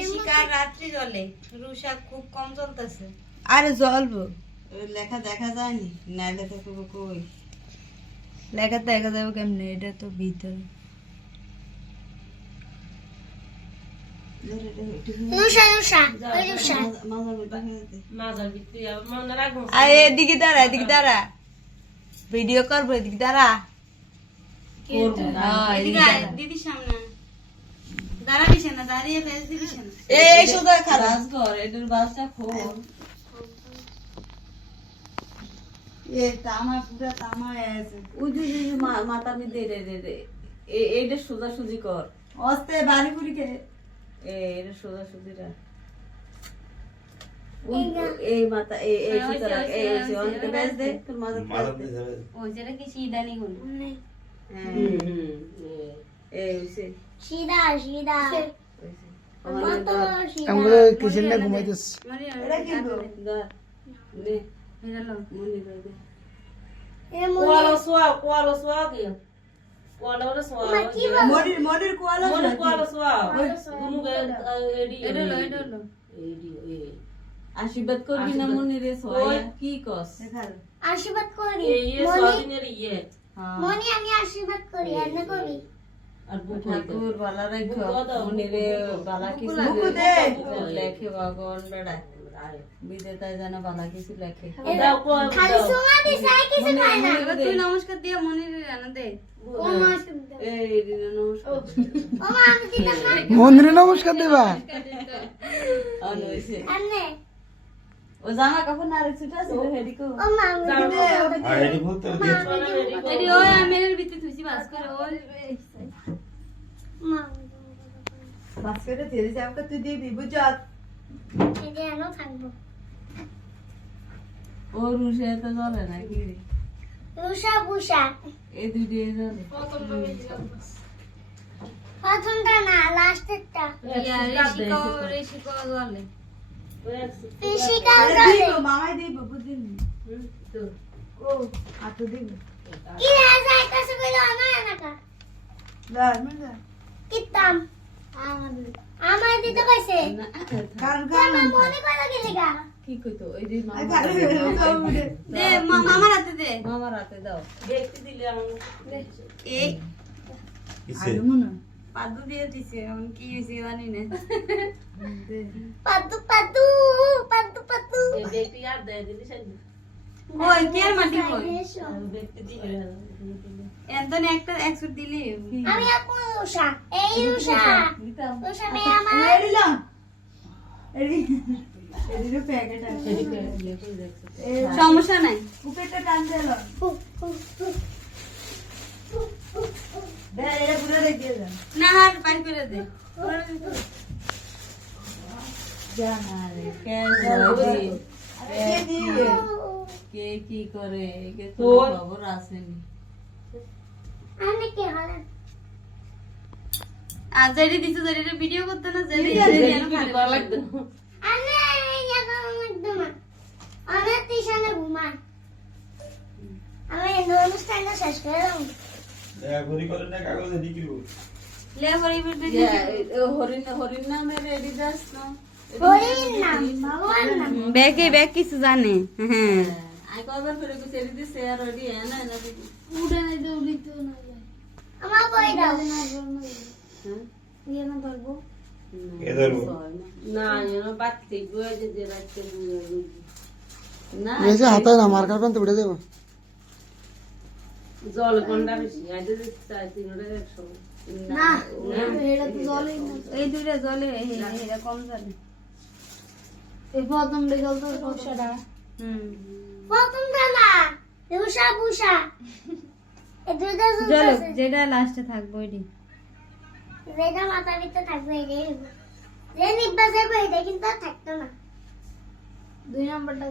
ঋষিকা রাত্রি জলে রুষা খুব কম চলতেছে। আরে জ্বলবো, লেখা দেখা যায়নি, না লেখা করবো কই? লেখা দেখা যাবে কেমনে? এটা তো ভিতরে। আরে এদিকে দাঁড়া, এদিকে দাঁড়া, ভিডিও করবো, এদিকে দাঁড়া। এদিকে আয়, দিদির সামনে দাঁড়াবিস না, দাঁড়িয়ে ফেস দিবিস না। এই সোজা খারাপ। রাজঘর এটার বাসটা খোল। এ তামা পুরা তামা আছে। ওই যে মাথা মিদে রে এইটা সোজা সুজি কর। অস্তে বাড়ি পুরি কে এটা সোজা সুজিটা। এই মাথা এই সুতরা এই হইছে অনেক বেশ দে তোর মাথা যাবে। ওই যেটা কি সিদানি গুলো। হ্যাঁ এই হইছে সিধা আমরা কিচেন না ঘুমাইতেছি। এটা কি গো দা নে মেরালো মনি দে দে Kuala suwa dia. Kuala ora suwa. মনির কোয়ালা Kuala suwa. Gunu ga edi. Edlow Edi. আশীর্বাদ করবি না মনি রে সোয়া কি কস? আশীর্বাদ করি Ye suwa ni ri ye. মনি আমি আশীর্বাদ করি এনে করি Ar bu ঠাকুর বালা রাখো মনি রে বালা কিছু লেখে ভগবান বেড়া বিদেতায় জানা বালা কিছু লেখে। খালি সোনা দিছে কিছু খায় না এবার তুই নমস্কার দিয়ে মনির রানা দে। এই দিনা নমস্কার ও মা আমি দিতাম না মন্দিরে নমস্কার দেবা। আন হইছে এনে ও জামা কাপড় না রে ছুটা ছিল হেডিকো ও মা আমি এডি ওই আমের ভিতরে তুই বাস করে ওই মা বাস করে তেরে যাবকা তুই দিবি বুঝাত। এটা এনো থাকবো ও রুশে তো চলে না কি রে রুষা বুষা এই দুই দিয়ে চলে প্রথমটা না লাস্টেরটা ঋষিকা জলে ঋষিকা দিব মামাই দিব বুঝিনি ও আত দিব কি রাজা কাছে কইলো আমার এনাকা দার মজা কিতাম আমার দিতে কইছে কারণ আমার মনে কইলো কি লাগা কি কইতো ওই যে দে মামার হাতে দে। মামার হাতে দাও দেখতে দিলে আমার এই আলু মনে পাদু দিয়ে দিছে, এখন কি হইছে জানি না। পাতু পাতু পাতু পাতু এই দেখতে আর দে দিলি সাইড ওই কে আর মাটি কই দেখতে দিলে এন্তনে একটা 100 দিলি। আমি আপু রুষা এই রুষা দিতাম রুষা মে আমার এরিলাম এরির প্যাকেট আছে সমস্যা নাই। উপরেটা টান দেলো দে এটা পুরো রেখে দে না হাত বাইর করে দে। জানা রে কে কে দিবে কে কি করে কে তো খবর আসেনি আমি কি হলো আর যেটি দিছে যেটি ভিডিও করতে না যেটি করা লাগতো আমি ইয়াকা একদম আমি টিশনে ঘুমাই আমি অনুষ্ঠানটা শেষ করে লে হরি বিরতে হরিণ নামে রেডি দাস না হরিণ নাম ভগবান নাম ব্যাগ কিছু জানে। হ্যাঁ আই কবার ফেরে কো সেরি দিছে আর রেডি না না উড়ে নাই দে উড়িতে না যায় আমার বই দাও ইয়ে না করবো না যেন বাচ্চা বয়ে যে রাখতে না এই যে হাতে না মার্কার পেন তো উড়ে দেব। জল গন্ডা বেশি আইতে চাই 3 টাকা 100 না এটা তো জলই না এই দুইটা জলে এটা কম জলে। এই প্রথম লেগেল তো রুষাটা হুম প্রথমটা না রুষা বুষা এই দুইটা জলে জল যেটা লাস্টে থাকবো এটি যেটা মাথার ভিতরে থাকবে এটাই হইবো। যে নিব্বা যাবে এটা কিন্তু আর থাকতো না 2 নম্বরটা